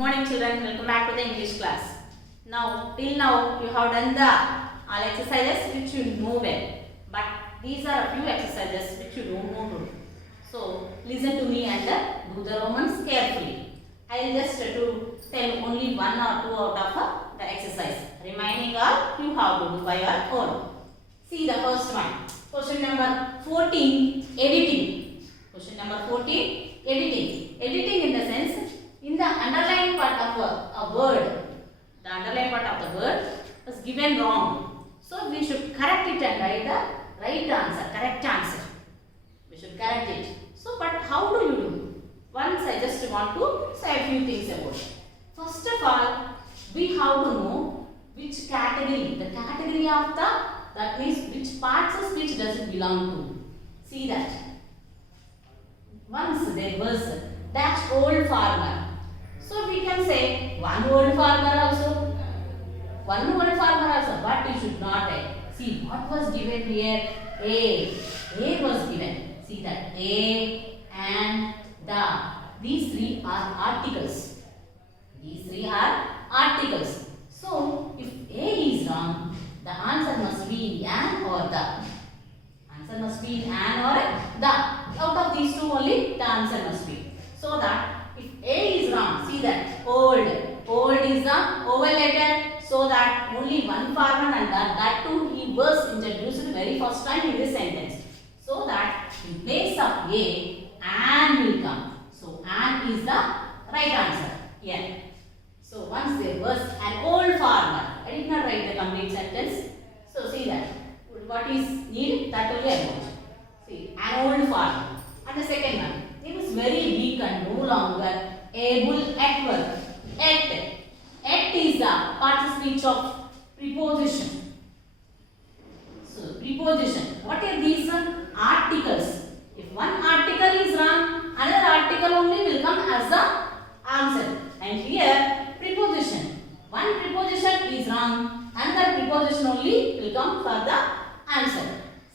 morning children, welcome back to the English class. Now, till now you have done the all exercises which you know well. But these are a few exercises which you don't know to do. So, listen to me and do the Romans carefully. I will just tell only one or two out of the exercise. Remaining all you have to do by your own. See the first one. Question number 14, editing. Question number 14, editing. Editing in the sense, in the underlying part of a word, the underlying part of the word was given wrong. So we should correct it and write the right answer, correct answer. We should correct it. So, but how do you do? Once I just want to say a few things about it. First of all, we have to know which category, the category of the, that means which parts of speech does it belong to. See that. Once there was that old farmer. So we can say one old farmer also. One old farmer also. But you should not. See what was given here? A. A was given. See that. A and the. These three are articles. These three are articles. So if A is wrong, the answer must be an or the. Answer must be an or the. Out of these two only the answer must be. So that if A is wrong, see that old. Old is the vowel letter. So that only one farmer and that too he was introduced very first time in this sentence. So that in place of A, an will come. So an is the right answer here. So once there was an old farmer. I did not write the complete sentence. So see that. What is needed? That only I want. See, an old farmer. And the second one. He was very weak and no longer able at work. At is the part of speech of preposition. So, preposition. What are these articles? If one article is wrong, another article only will come as the answer. And here, preposition. One preposition is wrong, another preposition only will come for the answer.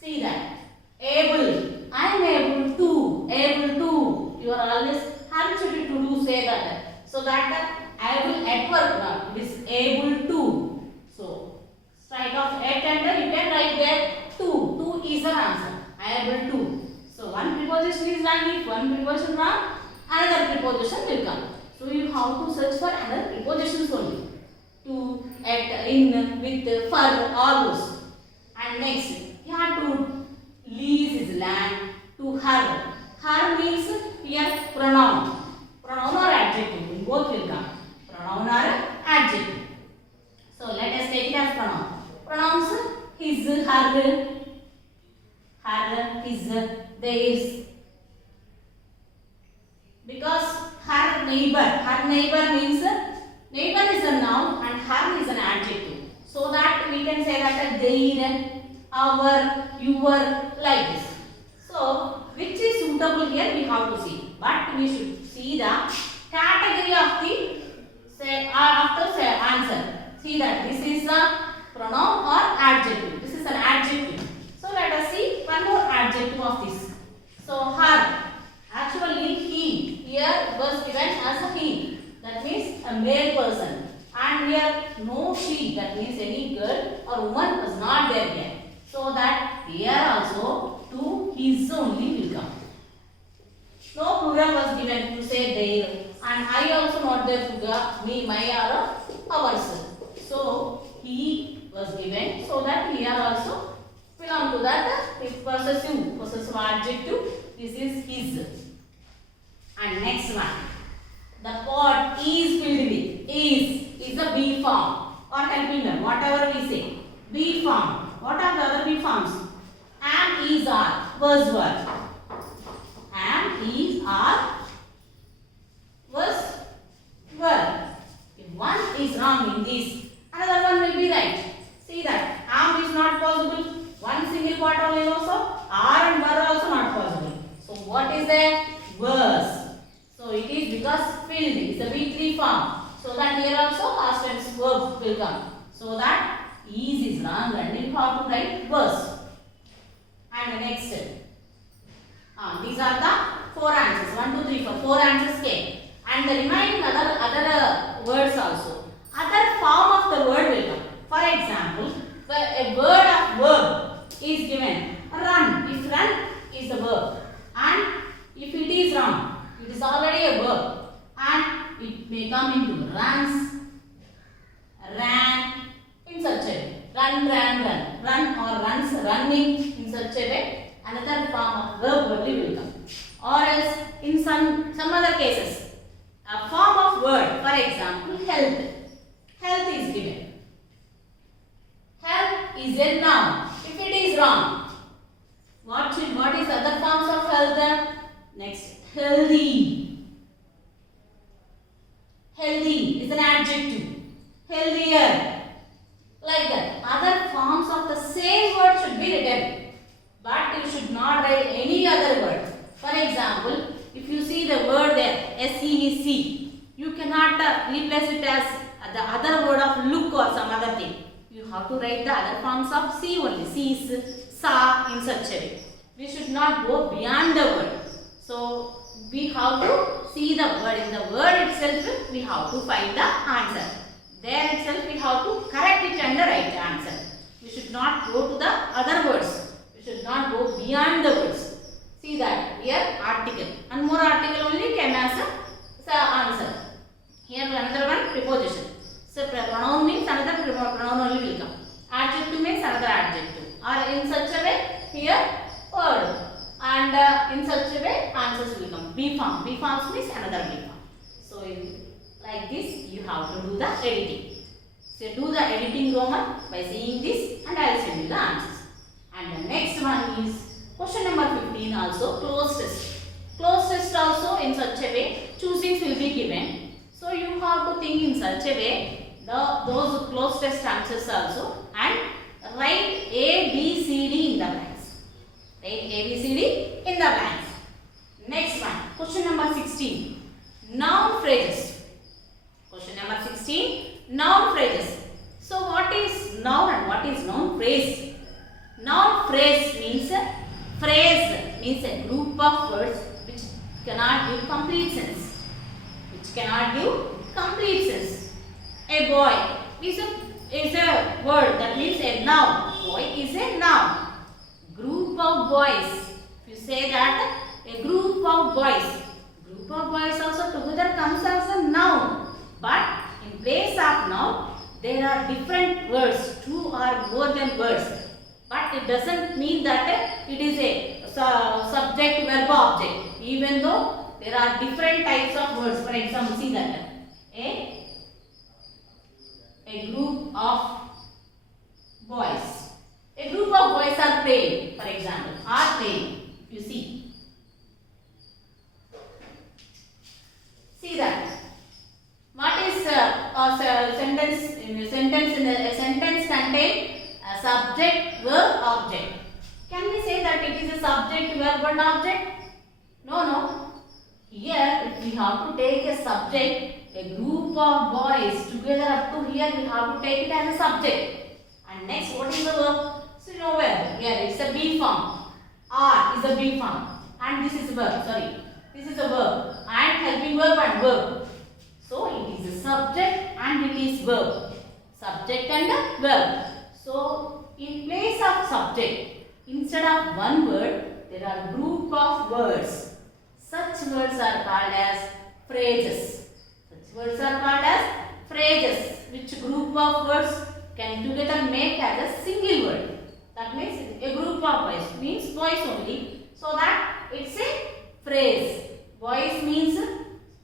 See that. Able. I am able to. Able to. You are always habituated to do say that. So that able at work now. It is able to. So strike off at and you can write there to. To is an answer. Able to. So one preposition is wrong. If one preposition wrong, another preposition will come. So you have to search for another prepositions only. To, at, in, with, for, all those. And next, you have to lease is land to her. Her means here pronoun. Pronoun or adjective. In both will come. Pronoun or adjective. So let us take it as pronoun. Pronouns his, her, his, theirs. Because her neighbor means neighbor is a noun and her is an adjective. So that we can say that their, our, your, like this. So which is suitable here we have to see. But we should see the category of the after answer. See that this is a pronoun or adjective. This is an adjective. So let us see one more adjective of this. So her. Actually he here was given as a he. That means a male person. And here no she. That means any girl or woman was not there yet. So that here also to his only will come. No plural was given to say their. And I also not there to me, my or ours. So he was given so that here also belong to that possessive adjective. This is his. And next one. The pot is filled with. Is the B form or helping them, whatever we say. B form. What are the other B forms? Am, is, are. Was, were. Am, is, are. Was, were. If one is wrong in this, another one will be right. See that. Am is not possible. One single part only also. Are and were also not possible. So what is there? Was. So it is because filled is the B3 form. So that here also past tense verb will come. So that is wrong and you have to write was. And the next. These are the 4 answers. 1, 2, 3, 4. 4 answers came. And the remaining other also, other form of the word will come. For example, a word of verb is given. Run. If run is the verb, and if it is run, it is already a verb, and it may come into runs, ran, in such a way. Run, ran, run. Run or runs, running, in such a way. Another form of verb only will come. Or else in some other cases, a form of word, for example, health. Health is given. Health is a noun. If it is wrong, what is other forms of health? Next, healthy. Healthy is an adjective. Healthier. Like that. Other forms of the same word should be written. But you should not write any other word. For example, if you see the word there, SEEC, you cannot replace it as the other word of look or some other thing. You have to write the other forms of C only. Sees, saw, in such a way. We should not go beyond the word. So, we have to see the word. In the word itself, we have to find the answer. There itself, we have to correct it and write the answer. We should not go to the other words. We should not go beyond the words. See that here article, and more article only came as a answer. Here another one preposition. So pronoun means another pronoun only will come. Adjective means another adjective. Or in such a way here word, and in such a way answers will come. B form. B forms means another B form. So like this you have to do the editing. So do the editing Roman by seeing this, and I will send you the answers. And the next one is question number 15 also, close test. Close test also in such a way, choosings will be given. So you have to think in such a way, those close test answers also, and write A, B, C, D in the blanks. Write A, B, C, D in the blanks. Next one, question number 16, noun phrases. Question number 16, noun phrases. So what is noun and what is noun phrase? Noun phrase means a group of words which cannot give complete sense. A boy is a word, that means a noun. Boy is a noun. Group of boys. If you say that a group of boys also together comes as a noun. But in place of noun, there are different words, two or more than words. But it doesn't mean that it is a subject, verb, object. Even though there are different types of words. For example, see that a group of boys. A group of boys are playing. For example, are playing. You see. See that. What is a sentence? A sentence contains a subject, verb, object. Can we say that it is a subject, verb and object? No. Here, if we have to take a subject, a group of boys together up to here, we have to take it as a subject. And next, what is the verb? So, nowhere. Here, it's a B form. Are is a B form. And this is a verb. Sorry. This is a verb. And helping verb and verb. So, it is a subject and it is verb. Subject and verb. So, in place of subject, instead of one word, there are group of words. Such words are called as phrases. Which group of words can together make as a single word. That means a group of boys means boys only. So that it's a phrase. Boys means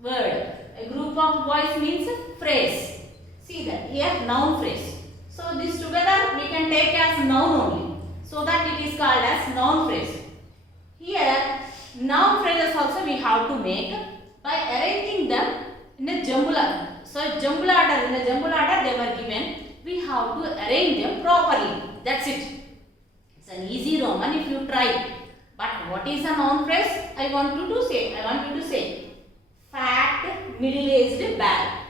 word. A group of boys means phrase. See that here noun phrase. So this together we can take as noun only. So that it is called as noun phrase. Here noun phrases also we have to make by arranging them in a jumble order. So in the jumble order they were given. We have to arrange them properly. That's it. It's an easy Roman if you try. But what is a noun phrase? I want you to say fat, middle-aged, bad.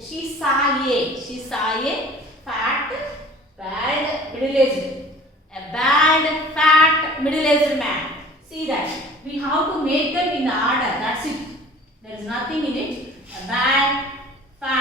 She saw a fat, bad, middle-aged. A bad, fat, middle-aged man. See that. We have to make them in order. That's it. There is nothing in it. A bad, fat,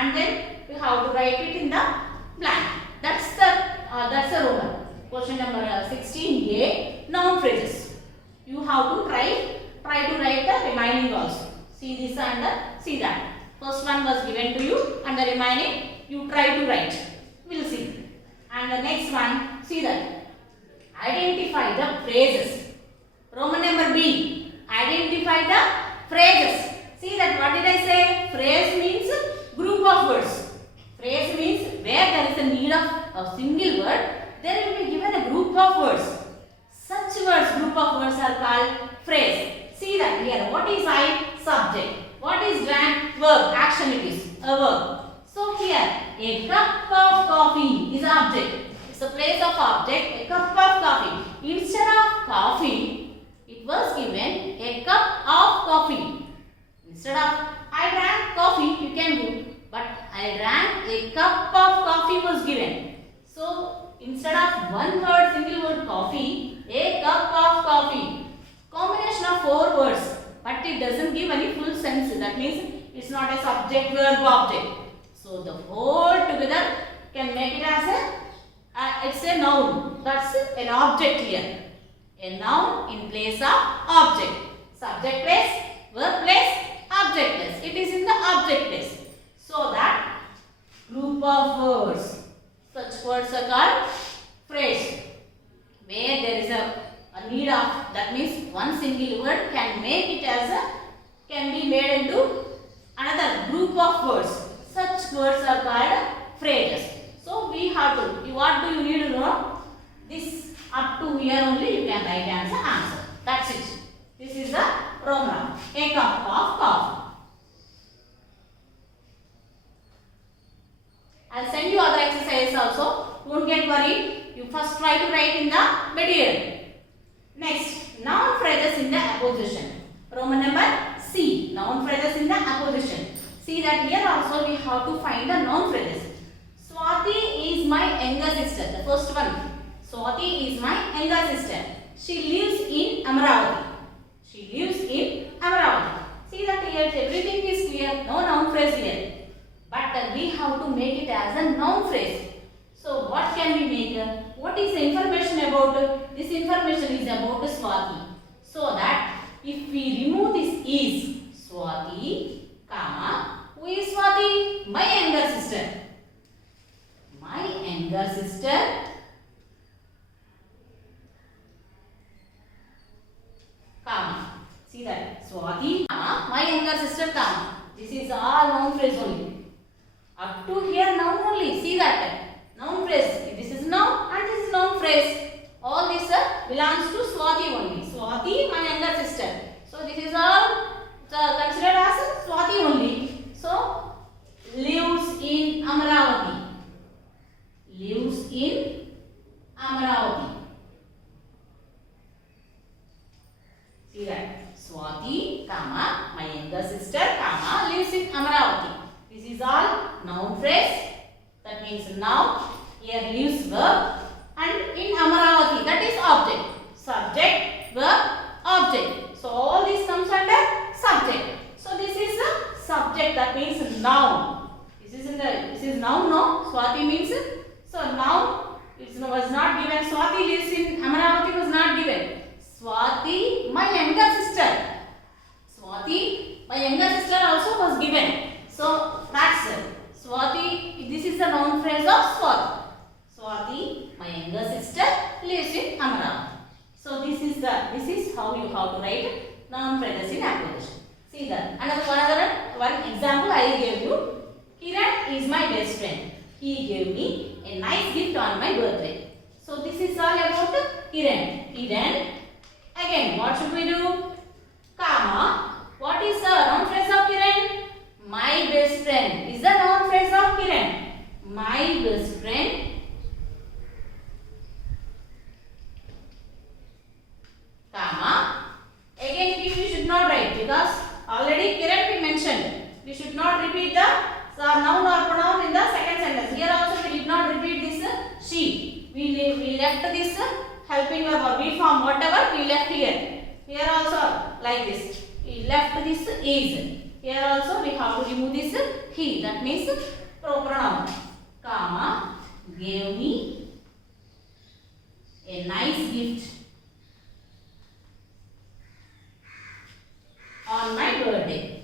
and then you have to write it in the blank. That's the Roman. Question number 16a, noun phrases. You have to try to write the remaining also. See this and see that. First one was given to you and the remaining you try to write. We'll see. And the next one, see that. Identify the phrases. Roman number B. Identify the phrases. See that, what did I say? Phrase means group of words. Phrase means where there is a need of a single word, there will be given a group of words. Such words, group of words are called phrase. See that here. What is I? Subject. What is drank? Verb. Action it is. A verb. So here, a cup of coffee is object. It's a place of object. A cup of coffee. Instead of coffee, it was given a cup of coffee. Instead of I drank coffee, you can do. But I drank a cup of coffee was given. So instead of one word, single word coffee, a cup of coffee. Combination of 4 words. But it doesn't give any full sense. That means it's not a subject, verb, object. So the whole together can make it as it's a noun. That's an object here. A noun in place of object. Subject place, verb place, object place. It is in the object place. So that group of words. Such words are called phrase. Where there is a need of, that means one single word can make it as can be made into another group of words. Such words are called phrases. So we have to, what do you need to know? This up to here only you can write as an answer. That's it. This is the Roman. A cup of coffee. I'll send you other exercises also. Don't get worried. You first try to write in the material. Next, noun phrases in the apposition. Roman number C. Noun phrases in the apposition. See that here also we have to find the noun phrases. Swati is my younger sister. The first one. Swati is my younger sister. She lives in Amaravati. She lives in Amaravati. See that here everything is clear. No noun phrase here. But we have to make it as a noun phrase. So what can we make? What is the information about? This information is about Swati. So that if we remove this is Swati, comma, who is Swati? My younger sister. My younger sister. Comma. See that? Swati, comma, my younger sister, comma. This is all noun phrase only. Up to here noun only. See that? Noun phrase. This is noun and this is noun phrase. All this belongs to Swati only. Swati, my younger sister. So this is all considered as Swati only. So lives in Amaravati. Lives in Amaravati. See that? Swati, comma, my younger sister, comma, lives in Amaravati. This is all noun phrase. That means noun. Here lives verb. And in Amaravati, that is object. Subject, verb, object. So all this comes under subject. So this is a subject. That means noun. This is noun. No. Swati means so noun. It was not given. Swati lives in Amaravati was not given. Swati, my younger sister. Swati, my younger sister also was given. So that's it. Swati, this is the noun phrase of Swati. Swati, my younger sister, lives in Amaravati. So this is how you have to write noun phrases in apposition. See that. Another one example I gave you. Kiran is my best friend. He gave me a nice gift on my birthday. So this is all about Kiran. Kiran. Again, what should we do? Comma. What is the noun phrase of Kiran? My best friend is the noun phrase of Kiran. My best friend. Comma. Again, we should not write because already Kiran we mentioned. We should not repeat the noun or pronoun in the second sentence. Here also we did not repeat this she. We left this helping verb or we form whatever we left here. Here also like this. We left this is. Here also we have to remove this he. That means proper noun. Comma gave me a nice gift on my birthday.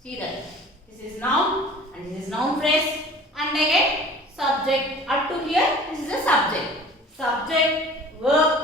See that this is noun and this is noun phrase, and again subject. Up to here this is a subject. Subject, verb,